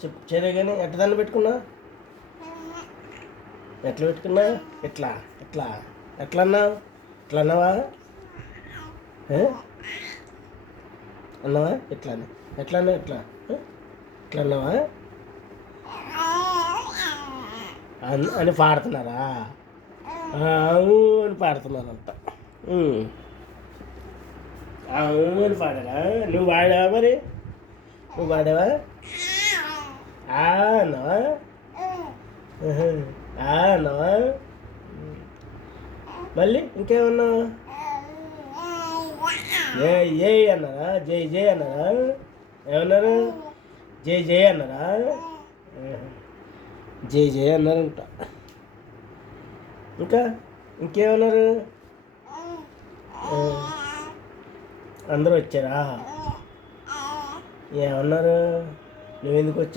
చెప్పు చేరే కానీ ఎట్ట దాన్ని పెట్టుకున్నా ఎట్లా పెట్టుకున్నా ఎట్లా ఎట్లా ఎట్లా అన్నావు ఎట్లా అన్నావా అన్నావా ఎట్లా ఎట్లా అన్నా ఎట్లా ఎట్లా అన్నావా అని పాడుతున్నారా అని పాడుతున్నారంట అని పాడారా నువ్వు పాడావా మరి నువ్వు పాడావా అన్నావా అన్నావా మళ్ళీ ఇంకేమన్నావా ఏ అన్నారా జై జై అన్నారా ఏమన్నారు జై జై అన్నారా జై జై అన్నారంట ఇంకా ఇంకేమన్నారు అందరూ వచ్చారా ఏమన్నారు నువ్వెందుకు వచ్చావు